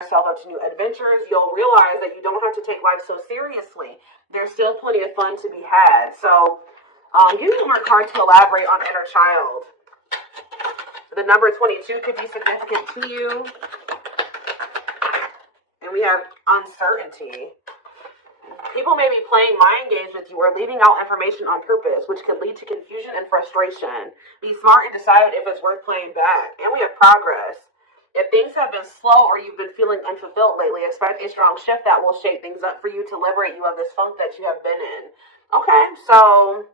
yourself up to new adventures. You'll realize that you don't have to take life so seriously. There's still plenty of fun to be had. So, give me more cards to elaborate on inner child. The number 22 could be significant to you. And we have uncertainty. People may be playing mind games with you or leaving out information on purpose, which could lead to confusion and frustration. Be smart and decide if it's worth playing back. And we have progress. If things have been slow or you've been feeling unfulfilled lately, expect a strong shift that will shake things up for you to liberate you of this funk that you have been in. Okay, so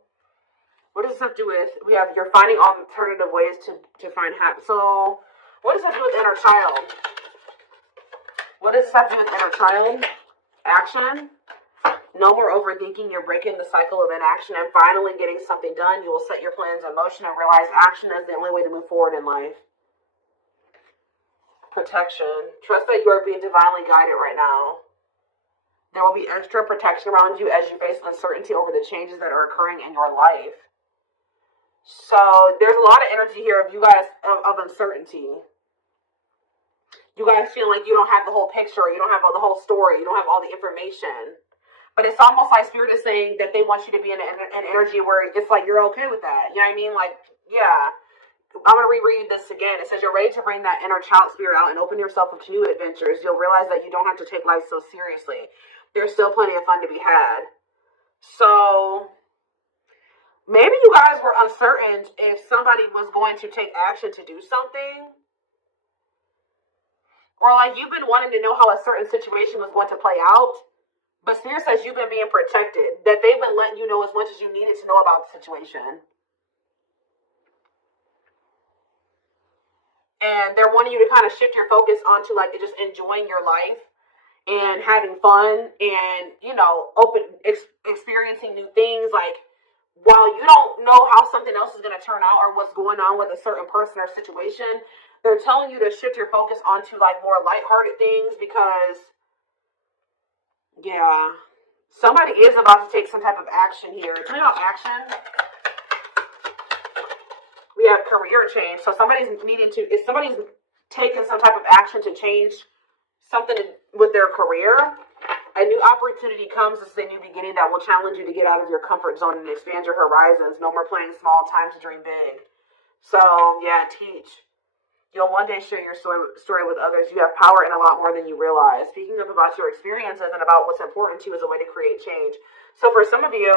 what does this have to do with? We have you're finding alternative ways to find happiness. So what does that do with inner child? What does this have to do with inner child? Action. No more overthinking. You're breaking the cycle of inaction and finally getting something done. You will set your plans in motion and realize action is the only way to move forward in life. Protection. Trust that you are being divinely guided right now. There will be extra protection around you as you face uncertainty over the changes that are occurring in your life. So there's a lot of energy here of you guys of uncertainty. You guys feel like you don't have the whole picture. You don't have the whole story. You don't have all the information. But it's almost like Spirit is saying that they want you to be in an energy where it's like you're okay with that. You know what I mean? Like, yeah. I'm going to reread this again. It says you're ready to bring that inner child spirit out and open yourself up to new adventures. You'll realize that you don't have to take life so seriously. There's still plenty of fun to be had. So maybe you guys were uncertain if somebody was going to take action to do something. Or like you've been wanting to know how a certain situation was going to play out. But Spirit says you've been being protected. That they've been letting you know as much as you needed to know about the situation. And they're wanting you to kind of shift your focus onto like just enjoying your life and having fun and, you know, experiencing new things. Like, while you don't know how something else is going to turn out or what's going on with a certain person or situation, they're telling you to shift your focus onto like more lighthearted things because, yeah, somebody is about to take some type of action here. Tell me about action. We have career change. So somebody's taking some type of action to change something with their career, a new opportunity comes. This is a new beginning that will challenge you to get out of your comfort zone and expand your horizons. No more playing small, time to dream big. So, yeah, teach. You'll one day share your story with others. You have power in a lot more than you realize. Speaking up about your experiences and about what's important to you is a way to create change. So for some of you,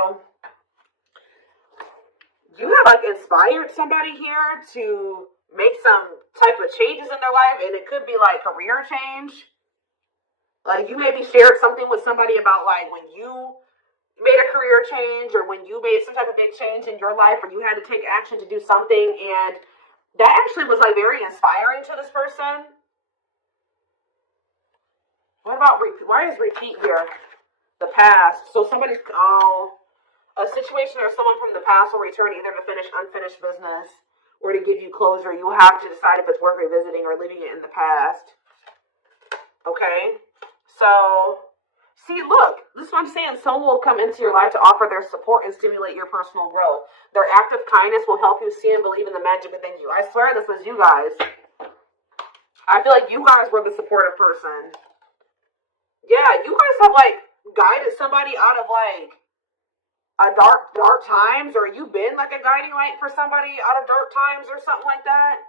you have like inspired somebody here to make some type of changes in their life, and it could be like career change. Like you maybe shared something with somebody about like when you made a career change or when you made some type of big change in your life or you had to take action to do something, and that actually was like very inspiring to this person. What about repeat? Why is repeat here? The past. So somebody's a situation or someone from the past will return either to finish unfinished business or to give you closure. You have to decide if it's worth revisiting or leaving it in the past. Okay? So, see, look, this is what I'm saying. Someone will come into your life to offer their support and stimulate your personal growth. Their act of kindness will help you see and believe in the magic within you. I swear this was you guys. I feel like you guys were the supportive person. Yeah, you guys have, like, guided somebody out of, like, a dark times, or you've been like a guiding light for somebody out of dark times or something like that.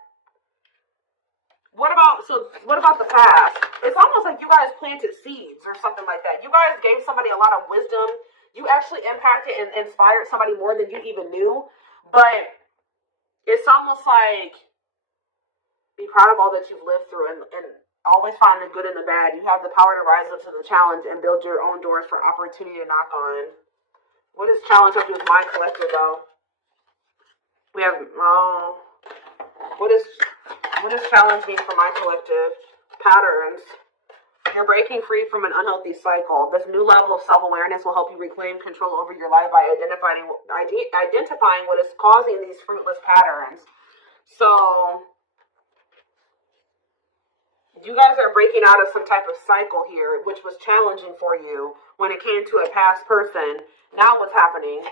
What about the past? It's almost like you guys planted seeds or something like that. You guys gave somebody a lot of wisdom. You actually impacted and inspired somebody more than you even knew. But it's almost like be proud of all that you've lived through and always find the good and the bad. You have the power to rise up to the challenge and build your own doors for opportunity to knock on. What does challenge have to do with my collective, though? We have, what does challenge mean for my collective? Patterns. You're breaking free from an unhealthy cycle. This new level of self-awareness will help you reclaim control over your life by identifying what is causing these fruitless patterns. So, you guys are breaking out of some type of cycle here, which was challenging for you when it came to a past person. Now what's happening?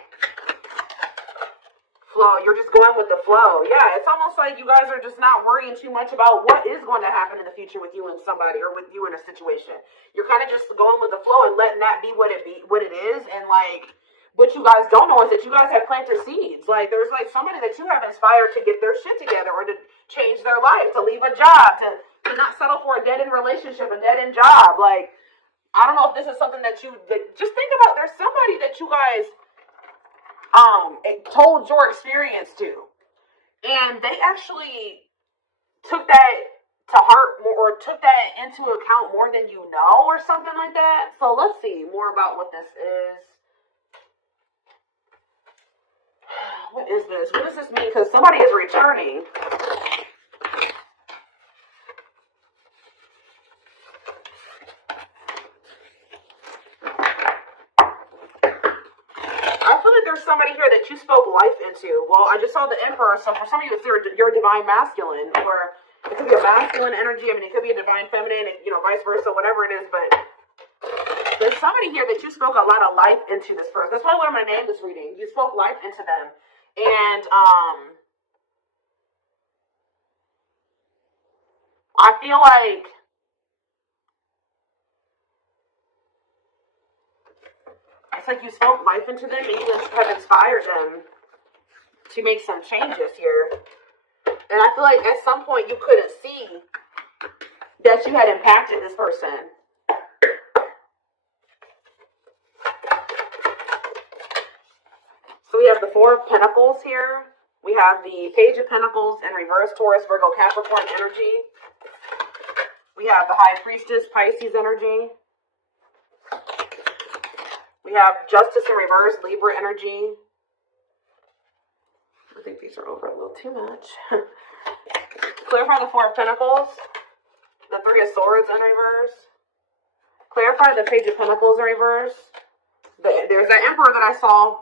flow. You're just going with the flow. Yeah, it's almost like you guys are just not worrying too much about what is going to happen in the future with you and somebody, or with you in a situation. You're kind of just going with the flow and letting that be what it is. And like, what you guys don't know is that you guys have planted seeds. Like, there's like somebody that you have inspired to get their shit together, or to change their life, to leave a job, to not settle for a dead-end relationship, a dead-end job. Like, I don't know if this is something that just think about. There's somebody that you guys told your experience to, and they actually took that to heart more, or took that into account more than you know, or something like that. So let's see more about what this is. What is this? What does this mean? Because somebody is returning. Somebody here that you spoke life into. Well, I just saw the Emperor, so for some of you, it's your divine masculine, or it could be a masculine energy. I mean, it could be a divine feminine, and, vice versa, whatever it is. But there's somebody here that you spoke a lot of life into this person. That's probably what I'm going to name this reading. You spoke life into them, and I feel like it's like you spoke life into them, and you have inspired them to make some changes here. And I feel like at some point you couldn't see that you had impacted this person. So we have the Four of Pentacles here. We have the Page of Pentacles in reverse, Taurus, Virgo, Capricorn energy. We have the High Priestess, Pisces energy. We have Justice in reverse, Libra energy. I think these are over a little too much. Clarify the Four of Pentacles. The Three of Swords in reverse. Clarify the Page of Pentacles in reverse. There's that Emperor that I saw.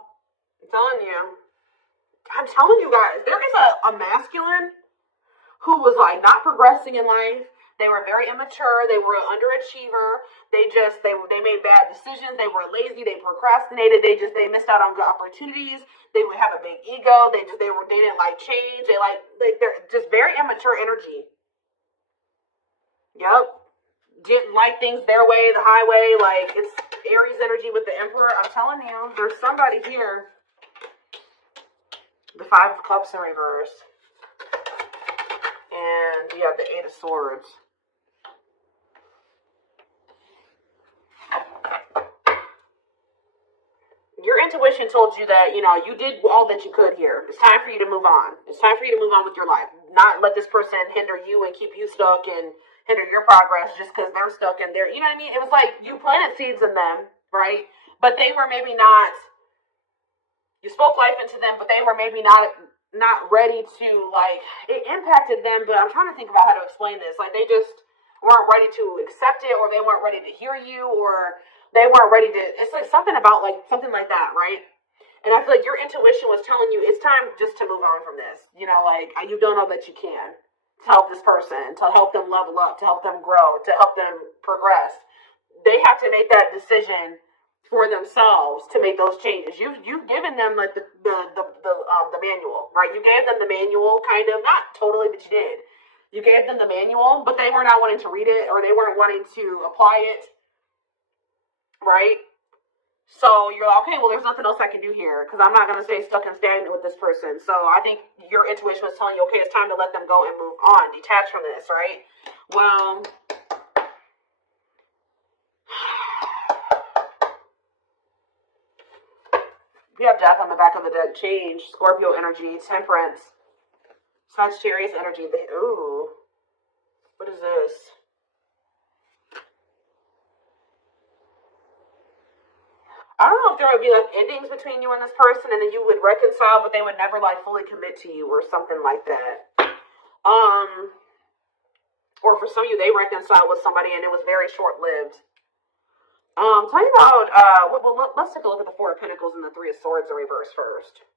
I'm telling you guys, there is a masculine who was like not progressing in life. They were very immature. They were an underachiever. They made bad decisions. They were lazy. They procrastinated. They missed out on good opportunities. They would have a big ego. They didn't like change. They're just very immature energy. Yep. Didn't like things their way, the highway. Like, it's Aries energy with the Emperor. I'm telling you, there's somebody here. The Five of Cups in reverse. And you have the Eight of Swords. Your intuition told you that, you did all that you could here. It's time for you to move on. It's time for you to move on with your life. Not let this person hinder you and keep you stuck and hinder your progress just because they're stuck in there. You know what I mean? It was like you planted seeds in them, right? But they were maybe not, you spoke life into them, but they were maybe not ready to, like, it impacted them, but I'm trying to think about how to explain this. Like, they just weren't ready to accept it, or they weren't ready to hear you, or they weren't ready to, it's like something like that, right? And I feel like your intuition was telling you it's time just to move on from this. Like, you've done all that you can to help this person, to help them level up, to help them grow, to help them progress. They have to make that decision for themselves to make those changes. You've given them like the manual, right? You gave them the manual, kind of, not totally, but you did. You gave them the manual, but they were not wanting to read it, or they weren't wanting to apply it, right? So you're like, okay, well, there's nothing else I can do here, because I'm not going to stay stuck and stagnant with this person. So I think your intuition was telling you, okay, it's time to let them go and move on, detach from this, right? Well, we have Death on the back of the deck, Change, Scorpio energy, Temperance, Sagittarius energy. Ooh, what is this? I don't know if there would be like endings between you and this person, and then you would reconcile, but they would never like fully commit to you or something like that. Or for some of you, they reconciled with somebody and it was very short-lived. Tell you about, let's take a look at the Four of Pentacles and the Three of Swords in reverse first.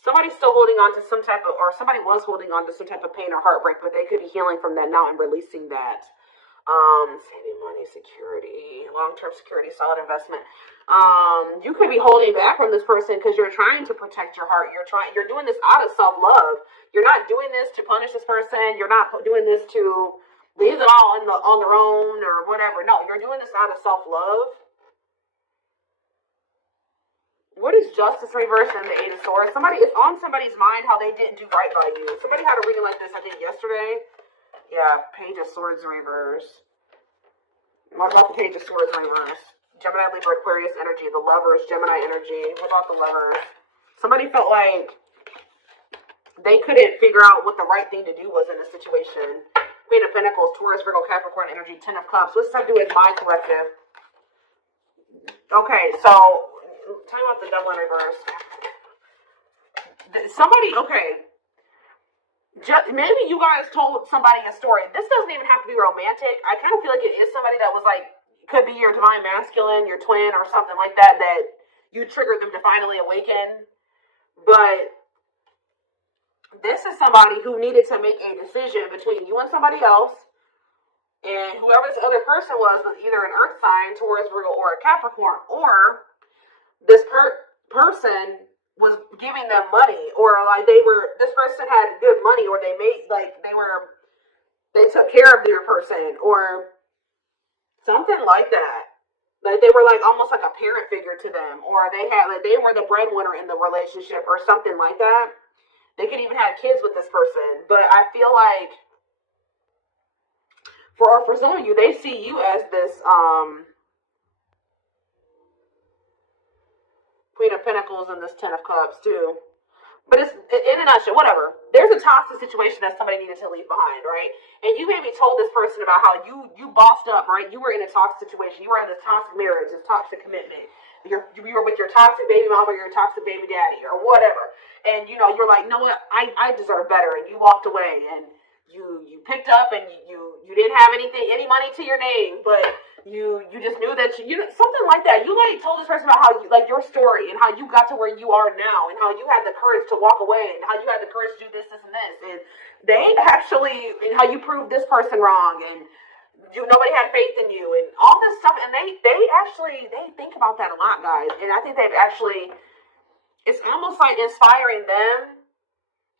Somebody's still holding on to some type of, or somebody was holding on to some type of pain or heartbreak, but they could be healing from that now and releasing that. Saving money, security, long-term security, solid investment. You could be holding back from this person because you're trying to protect your heart. You're doing this out of self-love. You're not doing this to punish this person. You're not doing this to leave it all on their own or whatever. No, you're doing this out of self-love. What is justice reversed in the Eight of Swords? It's on somebody's mind how they didn't do right by you. Somebody had a reading like this, I think, yesterday. Yeah, Page of Swords reverse. What about the Page of Swords reverse? Gemini, Libra, Aquarius energy. The Lovers, Gemini energy. What about the Lovers? Somebody felt like they couldn't figure out what the right thing to do was in a situation. Queen of Pentacles, Taurus, Virgo, Capricorn energy. Ten of Cups. What does that do with my collective? Okay, so tell me about the Devil in reverse. Maybe you guys told somebody a story. This doesn't even have to be romantic. I kind of feel like it is somebody that was like, could be your divine masculine, your twin, or something like that, that you triggered them to finally awaken. But this is somebody who needed to make a decision between you and somebody else. And whoever this other person was either an earth sign, Taurus, Virgo, or a Capricorn, or this person was giving them money, or like this person had good money, or they took care of their person, or something like that. Like they were like almost like a parent figure to them, or they were the breadwinner in the relationship, or something like that. They could even have kids with this person, but I feel like for some of you, they see you as this Queen of Pentacles and this Ten of Cups too. But it's in a nutshell, whatever. There's a toxic situation that somebody needed to leave behind, right? And you maybe told this person about how you bossed up, right? You were in a toxic situation. You were in this toxic marriage, this toxic commitment. You were with your toxic baby mama or your toxic baby daddy or whatever. And you're like, no, what? I deserve better. And you walked away and you picked up and you didn't have any money to your name, but you just knew that you something like that. You like told this person about how your story and how you got to where you are now and how you had the courage to walk away and how you had the courage to do this and this, and they actually, and how you proved this person wrong, and nobody had faith in you and all this stuff. And they think about that a lot, guys. And I think it's almost like inspiring them.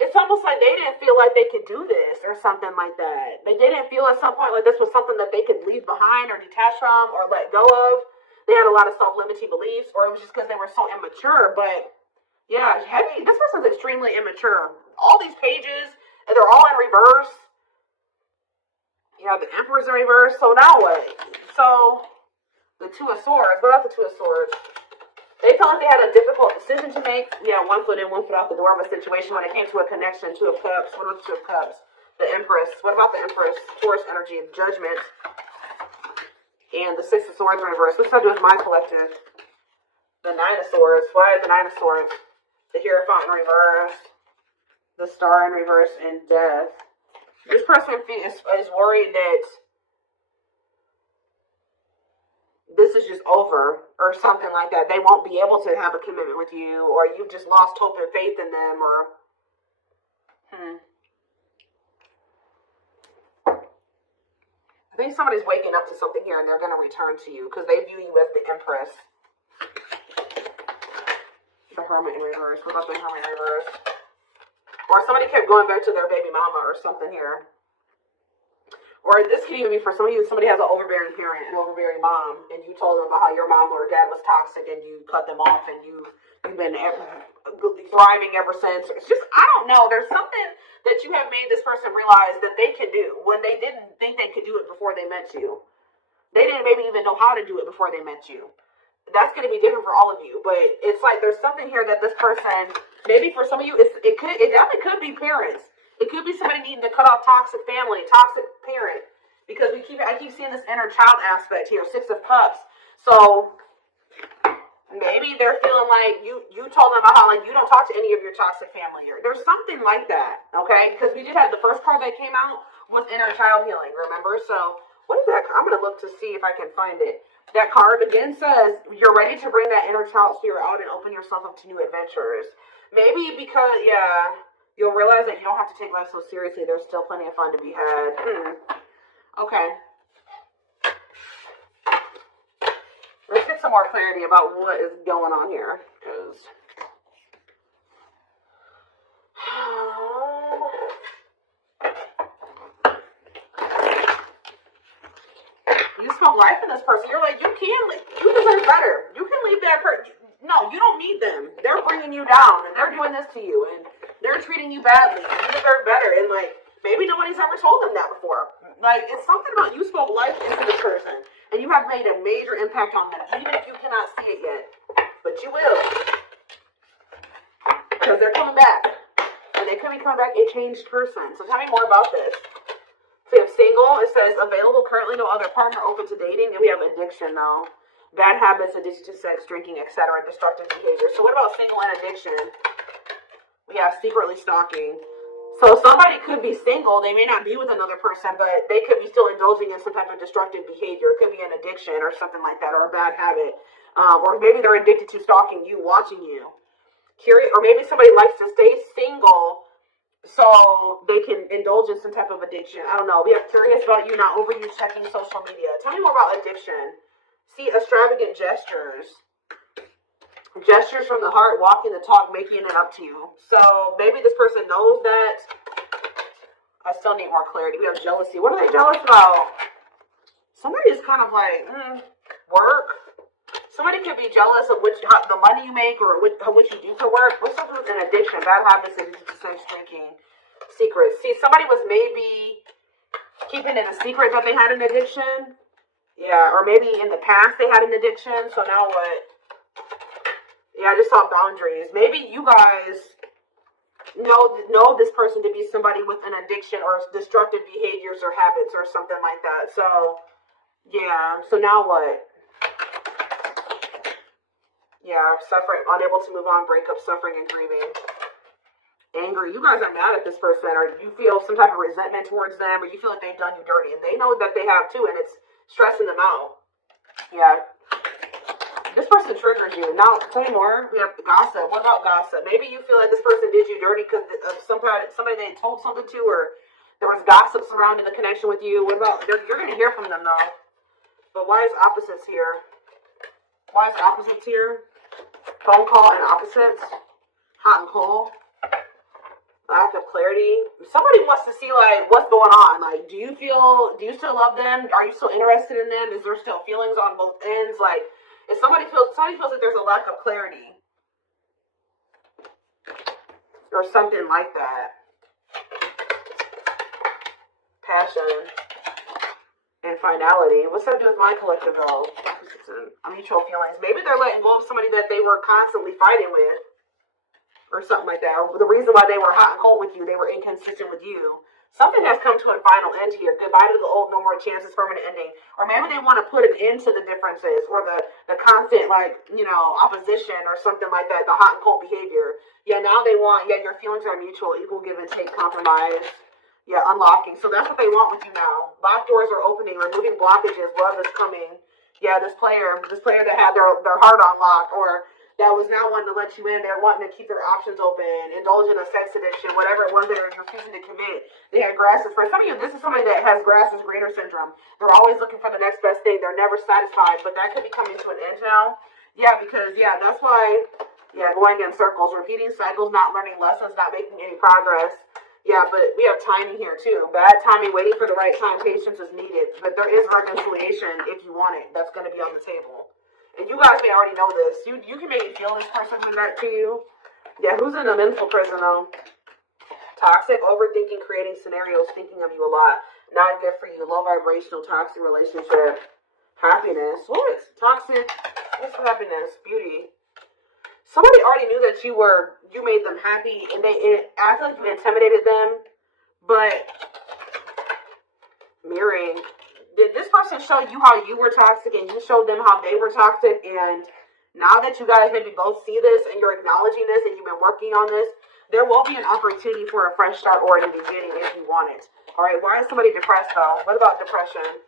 It's almost like they didn't feel like they could do this or something like that. Like they didn't feel at some point like this was something that they could leave behind or detach from or let go of. They had a lot of self-limiting beliefs, or it was just because they were so immature. But yeah, this person's extremely immature. All these pages, and they're all in reverse. You have the Emperor's in reverse. So now what? So the Two of Swords. What about the Two of Swords? They felt like they had a difficult decision to make. Yeah, one foot in, one foot out the door of a situation when it came to a connection. Two of Cups. What about the Two of Cups? The Empress. What about the Empress? Taurus energy, Judgment. And the Six of Swords in reverse. What's that do with my collective? The Nine of Swords. Why is the Nine of Swords? The Hierophant in reverse. The Star in reverse. And Death. This person is worried that this is just over or something like that. They won't be able to have a commitment with you, or you've just lost hope and faith in them, or I think somebody's waking up to something here and they're going to return to you because they view you as the Empress. The Hermit in reverse. What about the Hermit in reverse? Or somebody kept going back to their baby mama or something here. Or this could even be for some of you, somebody has an overbearing parent, an overbearing mom, and you told them about how your mom or dad was toxic and you cut them off and you've been thriving ever since. It's just, I don't know. There's something that you have made this person realize that they can do when they didn't think they could do it before they met you. They didn't maybe even know how to do it before they met you. That's going to be different for all of you. But it's like there's something here that this person, maybe for some of you, it definitely could be parents. It could be somebody needing to cut off toxic family, toxic parent, because I keep seeing this inner child aspect here, Six of Cups. So maybe they're feeling like you told them about how like you don't talk to any of your toxic family here. There's something like that, okay? Because we did have the first card that came out was inner child healing, remember? So what is that? I'm going to look to see if I can find it. That card again says you're ready to bring that inner child spirit out and open yourself up to new adventures. Maybe because, you'll realize that you don't have to take life so seriously. There's still plenty of fun to be had. Okay. Let's get some more clarity about what is going on here. Because you spoke life in this person. You're like, you deserve better. You can leave that person. No, you don't need them. They're bringing you down, and they're doing this to you, and they're treating you badly. You deserve better. And like, maybe nobody's ever told them that before. Like, it's something about you spoke life into this person, and you have made a major impact on them, even if you cannot see it yet. But you will. Because they're coming back. And they could be coming back a changed person. So tell me more about this. So we have single. It says available, currently no other partner, open to dating. And we have addiction, though. Bad habits, addicted to sex, drinking, etc. Destructive behavior. So what about single and addiction? We have secretly stalking. So somebody could be single. They may not be with another person, but they could be still indulging in some type of destructive behavior. It could be an addiction or something like that, or a bad habit. Or maybe they're addicted to stalking you, watching you. Curious, or maybe somebody likes to stay single so they can indulge in some type of addiction. I don't know. We have curious about you, not over you checking social media. Tell me more about addiction. See, extravagant gestures. Gestures from the heart, walking the talk, making it up to you. So maybe this person knows that. I still need more clarity. We have jealousy. What are they jealous about? Somebody is kind of like, work. Somebody could be jealous of the money you make or what you do for work. What's up with an addiction? Bad habits, addicted to sex, drinking, secrets. See, somebody was maybe keeping it a secret that they had an addiction. Yeah, or maybe in the past they had an addiction. So now what? Yeah, I just saw boundaries. Maybe you guys know this person to be somebody with an addiction or destructive behaviors or habits or something like that. So, yeah. So now what? Yeah, suffering, unable to move on, breakup, suffering, and grieving. Angry. You guys are mad at this person, or you feel some type of resentment towards them, or you feel like they've done you dirty, and they know that they have too, and it's stressing them out. Yeah. This person triggers you. Now, tell me more. We have gossip. What about gossip? Maybe you feel like this person did you dirty because of somebody they told something to, or there was gossip surrounding the connection with you. What about, you're going to hear from them, though. But why is opposites here? Why is opposites here? Phone call and opposites. Hot and cold. Lack of clarity. Somebody wants to see, like, what's going on. Like, do you still love them? Are you still interested in them? Is there still feelings on both ends? Like, if somebody feels like there's a lack of clarity. Or something like that. Passion. And finality. What's that do with my collective though? Mutual feelings. Maybe they're letting go of somebody that they were constantly fighting with. Or something like that. Or the reason why they were hot and cold with you, they were inconsistent with you. Something has come to a final end here. Goodbye to the old, no more chances, permanent ending. Or maybe they want to put an end to the differences or the constant, opposition or something like that, the hot and cold behavior. Yeah, now they want, your feelings are mutual, equal give and take, compromise. Yeah, unlocking. So that's what they want with you now. Locked doors are opening, removing blockages, love is coming. Yeah, this player that had their heart on lock, or that was now wanting to let you in. They're wanting to keep their options open, indulge in a sex addiction, whatever it was they were refusing to commit. They had grass is first. Some of you, this is somebody that has grass is greener syndrome. They're always looking for the next best thing. They're never satisfied, but that could be coming to an end now. Yeah, because, that's why, going in circles, repeating cycles, not learning lessons, not making any progress. Yeah, but we have timing here, too. Bad timing, waiting for the right time. Patience is needed. But there is reconciliation if you want it. That's going to be on the table. And you guys may already know this. You can maybe feel this person coming back to you. Yeah, who's in a mental prison, though? Toxic, overthinking, creating scenarios, thinking of you a lot. Not good for you. Low vibrational, toxic relationship. Happiness. What? Toxic. What's happiness? Beauty. Somebody already knew that you made them happy, and I feel like you intimidated them, but mirroring. Did this person show you how you were toxic, and you showed them how they were toxic, and now that you guys maybe both see this, and you're acknowledging this, and you've been working on this, there will be an opportunity for a fresh start or a new beginning if you want it. All right, why is somebody depressed, though? What about depression?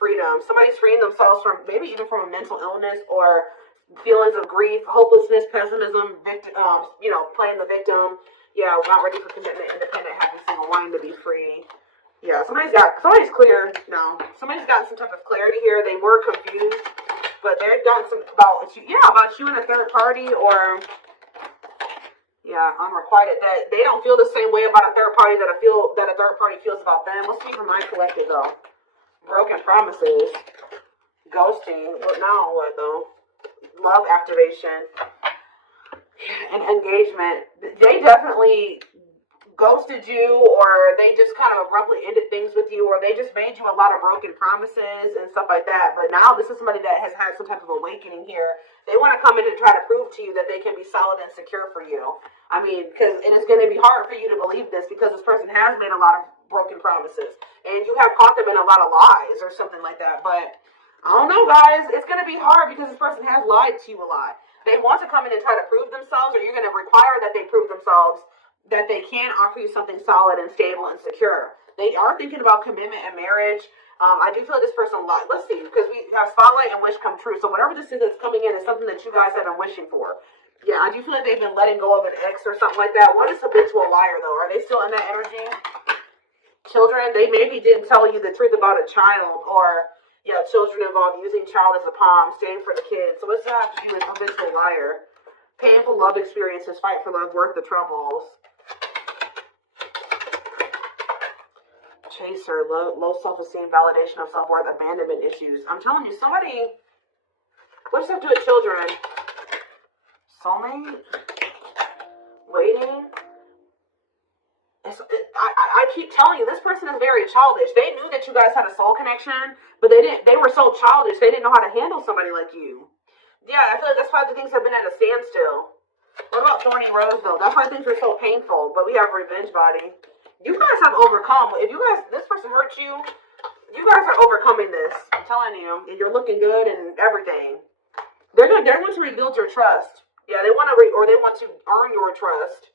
Freedom. Somebody's freeing themselves from, maybe even from a mental illness, or feelings of grief, hopelessness, pessimism, playing the victim. Yeah, not ready for commitment, independent, happy, single, wanting to be free. Yeah, somebody's clear now. Somebody's gotten some type of clarity here. They were confused. But they've done some about you, about you and a third party, or unrequited. That they don't feel the same way about a third party that a third party feels about them. Let's see for my collective though. Broken promises, ghosting. But now what though? Love activation and engagement. They definitely ghosted you, or they just kind of abruptly ended things with you, or they just made you a lot of broken promises and stuff like that. But now this is somebody that has had some type of awakening here. They want to come in and try to prove to you that they can be solid and secure for you. I mean, because it is going to be hard for you to believe this, because this person has made a lot of broken promises and you have caught them in a lot of lies or something like that. But I don't know, guys, it's going to be hard because this person has lied to you a lot. They want to come in and try to prove themselves, or you're going to require that they prove themselves, that they can offer you something solid and stable and secure. They are thinking about commitment and marriage. I do feel like this person lied. Let's see, because we have spotlight and wish come true. So whatever this is that's coming in is something that you guys have been wishing for. Yeah, I do feel like they've been letting go of an ex or something like that. What is habitual liar, though? Are they still in that energy? Children, they maybe didn't tell you the truth about a child, or children involved using child as a palm, staying for the kids. So what's that have to do with habitual liar? Painful love experiences, fight for love, worth the troubles. Chaser, low self-esteem, validation of self-worth, abandonment issues. I'm telling you, somebody, what does that do with children? Soulmate? Waiting? I keep telling you, this person is very childish. They knew that you guys had a soul connection, but they were so childish, they didn't know how to handle somebody like you. Yeah, I feel like that's why the things have been at a standstill. What about Thorny Rose, though? That's why things were so painful, but we have Revenge Body. You guys have overcome. If this person hurt you, you guys are overcoming this. I'm telling you, and you're looking good and everything. They're going to rebuild your trust. Yeah, they want to earn your trust.